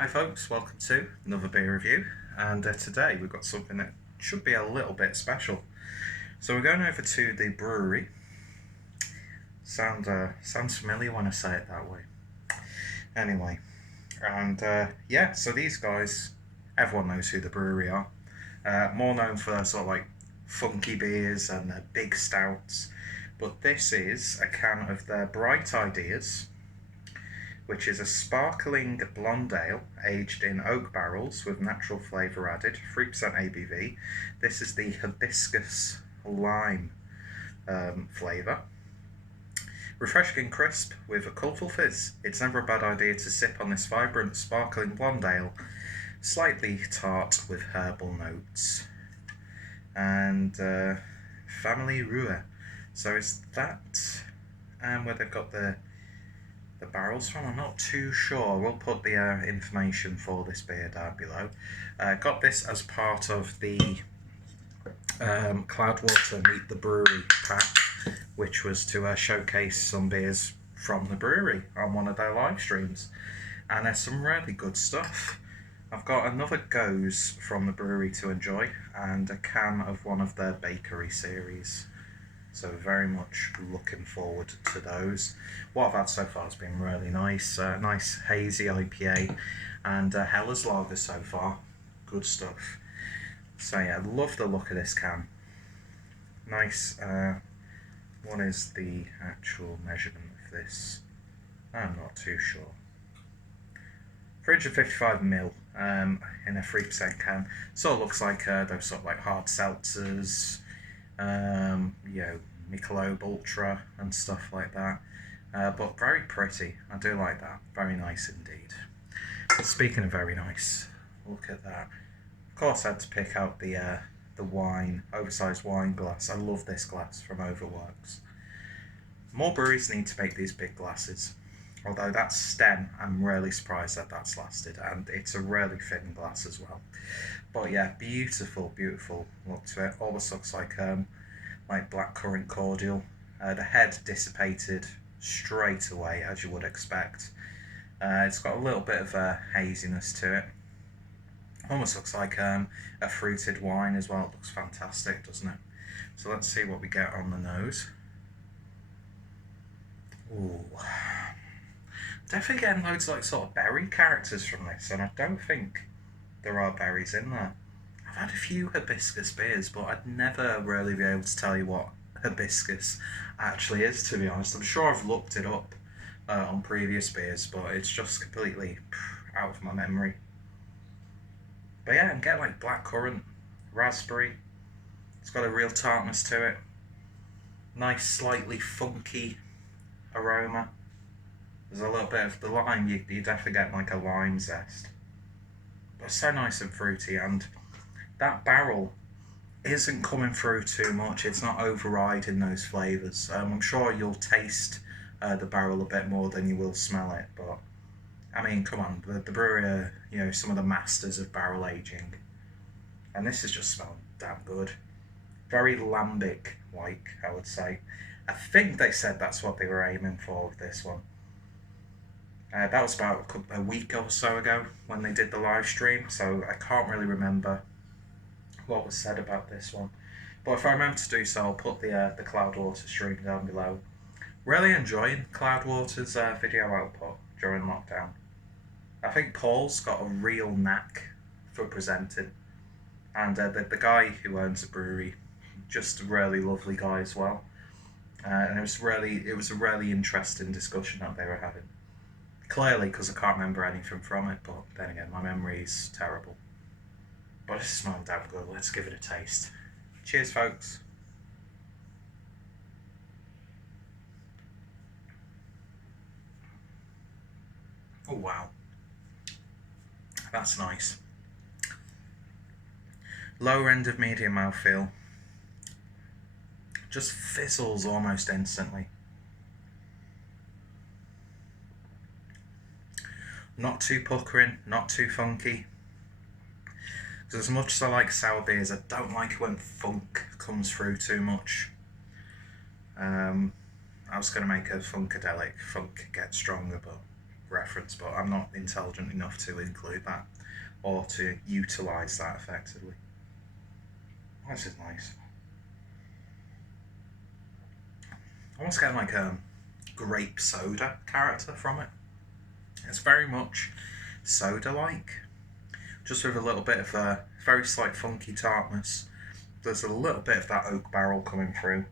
Hi folks, welcome to another beer review, and today we've got something that should be a little bit special. So we're going over to the Bruery. Sounds familiar when I say it that way. Anyway, and yeah, so these guys, everyone knows who the Bruery are. More known for sort of like funky beers and big stouts, but this is a can of their Brite Ideas, which is a sparkling blonde ale aged in oak barrels with natural flavour added, 3% ABV. This is the Hibiscus lime flavour. Refreshing and crisp with a colourful fizz. It's never a bad idea to sip on this vibrant, sparkling blonde ale, slightly tart with herbal notes. And family Bruer. So is that where they've got the barrels from? I'm not too sure. We'll put the information for this beer down below. Got this as part of the Cloudwater Meet the Bruery pack, which was to showcase some beers from the brewery on one of their live streams. And there's some really good stuff. I've got another Goes from the brewery to enjoy, and a can of one of their bakery series. So very much looking forward to those. What I've had so far has been really nice. Nice hazy IPA and Hellas Lager so far. Good stuff. So yeah, love the look of this can. Nice. What is the actual measurement of this? I'm not too sure. 355ml in a 3% can. Sort of looks like those sort of like hard seltzers. You know, Michelob Ultra and stuff like that, but very pretty. I do like that. Very nice indeed. Speaking of very nice, look at that. Of course, I had to pick out the wine, oversized wine glass. I love this glass from Overworks. More breweries need to make these big glasses. Although that stem, I'm really surprised that that's lasted, and it's a really thin glass as well. But yeah, beautiful, beautiful look to it. Almost looks like blackcurrant cordial. The head dissipated straight away, as you would expect. It's got a little bit of haziness to it. Almost looks like a fruited wine as well. It looks fantastic, doesn't it? So let's see what we get on the nose. Ooh. Definitely getting loads of like sort of berry characters from this, and I don't think there are berries in there. I've had a few hibiscus beers, but I'd never really be able to tell you what hibiscus actually is, to be honest. I'm sure I've looked it up on previous beers, but it's just completely out of my memory. But yeah, I'm getting like blackcurrant, raspberry. It's got a real tartness to it. Nice, slightly funky aroma. There's a little bit of the lime, you definitely get like a lime zest. But it's so nice and fruity, and that barrel isn't coming through too much. It's not overriding those flavours. I'm sure you'll taste the barrel a bit more than you will smell it, but I mean, come on, the brewery are, you know, some of the masters of barrel aging, and this is just smelling damn good. Very lambic-like, I would say. I think they said that's what they were aiming for with this one. That was about a week or so ago when they did the live stream, so I can't really remember what was said about this one. But if I remember to do so, I'll put the Cloudwater stream down below. Really enjoying Cloudwater's video output during lockdown. I think Paul's got a real knack for presenting, and the guy who owns the brewery, just a really lovely guy as well. And it was a really interesting discussion that they were having. Clearly, because I can't remember anything from it, but then again, my memory's terrible. But this smells damn good. Let's give it a taste. Cheers, folks. Oh, wow. That's nice. Lower end of medium mouthfeel. Just fizzles almost instantly. Not too puckering, not too funky. Because as much as I like sour beers, I don't like when funk comes through too much. I was going to make a funkadelic, funk get stronger, but reference, but I'm not intelligent enough to include that or to utilise that effectively. This is nice. I almost get like a grape soda character from it. It's very much soda-like, just with a little bit of a very slight funky tartness. There's a little bit of that oak barrel coming through,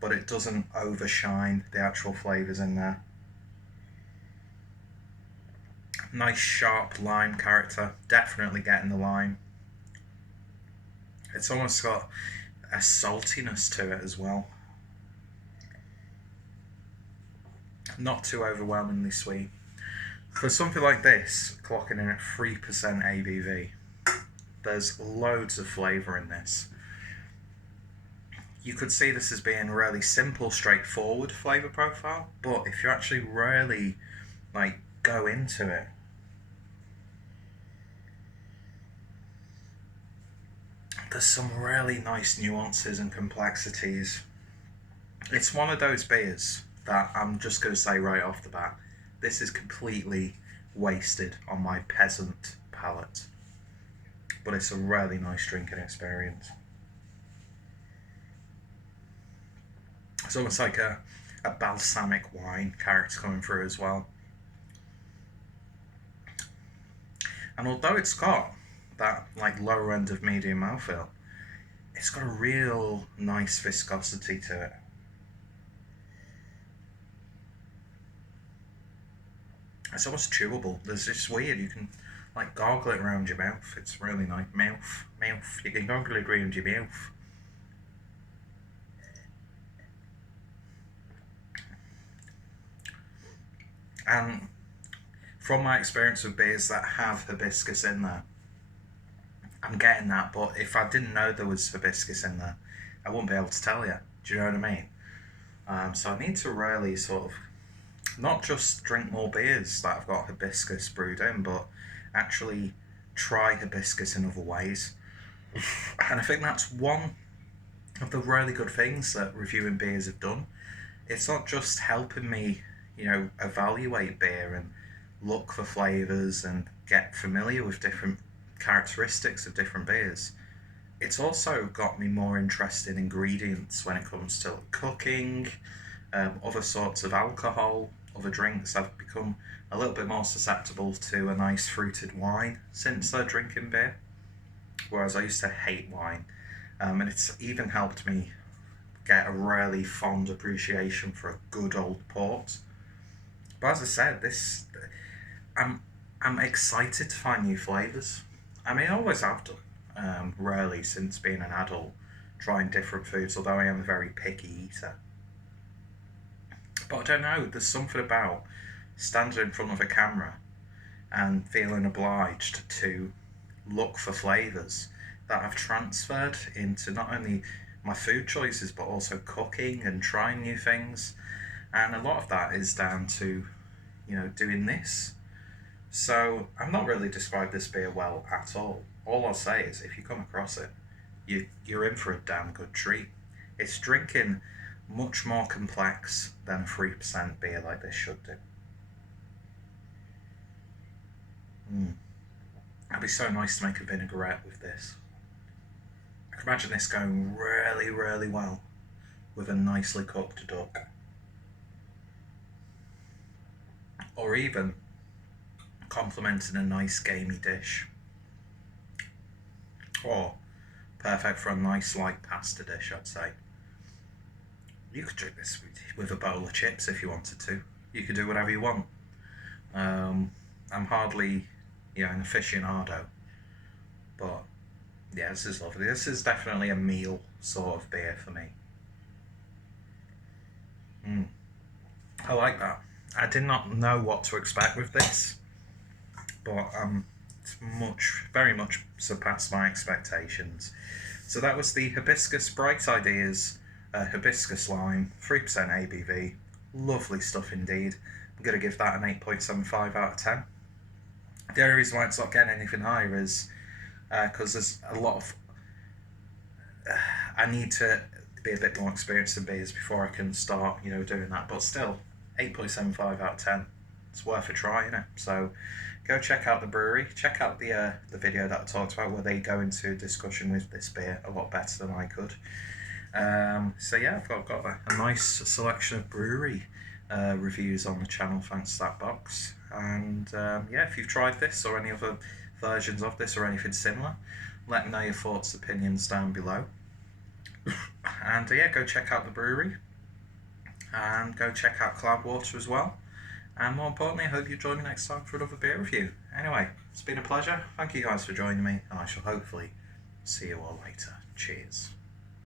but it doesn't overshine the actual flavours in there. Nice sharp lime character, definitely getting the lime. It's almost got a saltiness to it as well. Not too overwhelmingly sweet. For something like this, clocking in at 3% ABV, there's loads of flavour in this. You could see this as being a really simple, straightforward flavour profile, but if you actually really like go into it, there's some really nice nuances and complexities. It's one of those beers that I'm just going to say right off the bat, this is completely wasted on my peasant palate. But it's a really nice drinking experience. It's almost like a balsamic wine character coming through as well. And although it's got that like lower end of medium mouthfeel, it's got a real nice viscosity to it. It's almost chewable. There's this weird, you can like gargle it around your mouth. It's really nice. Mouth. You can gargle it around your mouth. And from my experience with beers that have hibiscus in there, I'm getting that, but if I didn't know there was hibiscus in there, I wouldn't be able to tell you. Do you know what I mean? So I need to really sort of not just drink more beers that have got hibiscus brewed in, but actually try hibiscus in other ways. And I think that's one of the really good things that reviewing beers have done. It's not just helping me, evaluate beer and look for flavours and get familiar with different characteristics of different beers. It's also got me more interested in ingredients when it comes to cooking, other sorts of alcohol, other drinks. I've become a little bit more susceptible to a nice fruited wine since drinking beer, whereas I used to hate wine. And it's even helped me get a really fond appreciation for a good old port. But as I said, I'm excited to find new flavours. I mean, I always have done, really, since being an adult, trying different foods, although I am a very picky eater. But I don't know, there's something about standing in front of a camera and feeling obliged to look for flavours that I've transferred into not only my food choices but also cooking and trying new things. And a lot of that is down to, doing this. So I've not really described this beer well at all. All I'll say is if you come across it, you're in for a damn good treat. It's drinking much more complex than a 3% beer like this should do. It'd be so nice to make a vinaigrette with this. I can imagine this going really, really well with a nicely cooked duck. Or even complementing a nice gamey dish. Or perfect for a nice light pasta dish, I'd say. You could drink this with a bowl of chips if you wanted to. You could do whatever you want. I'm hardly, an aficionado, but yeah, this is lovely. This is definitely a meal sort of beer for me. I like that. I did not know what to expect with this, but it's very much surpassed my expectations. So that was the Hibiscus Brite Ideas Hibiscus Lime, 3% ABV. Lovely stuff indeed. I'm going to give that an 8.75 out of 10. The only reason why it's not getting anything higher is because there's a lot of... I need to be a bit more experienced in beers before I can start, doing that. But still, 8.75 out of 10. it's worth a try, isn't it? So go check out the brewery. Check out the video that I talked about where they go into discussion with this beer a lot better than I could. So yeah, I've got a nice selection of brewery reviews on the channel thanks to that box. And yeah, if you've tried this or any other versions of this or anything similar, let me know your thoughts, opinions down below. And yeah, go check out the brewery and go check out Cloudwater as well. And more importantly, I hope you join me next time for another beer review. Anyway, it's been a pleasure. Thank you guys for joining me, and I shall hopefully see you all later. Cheers.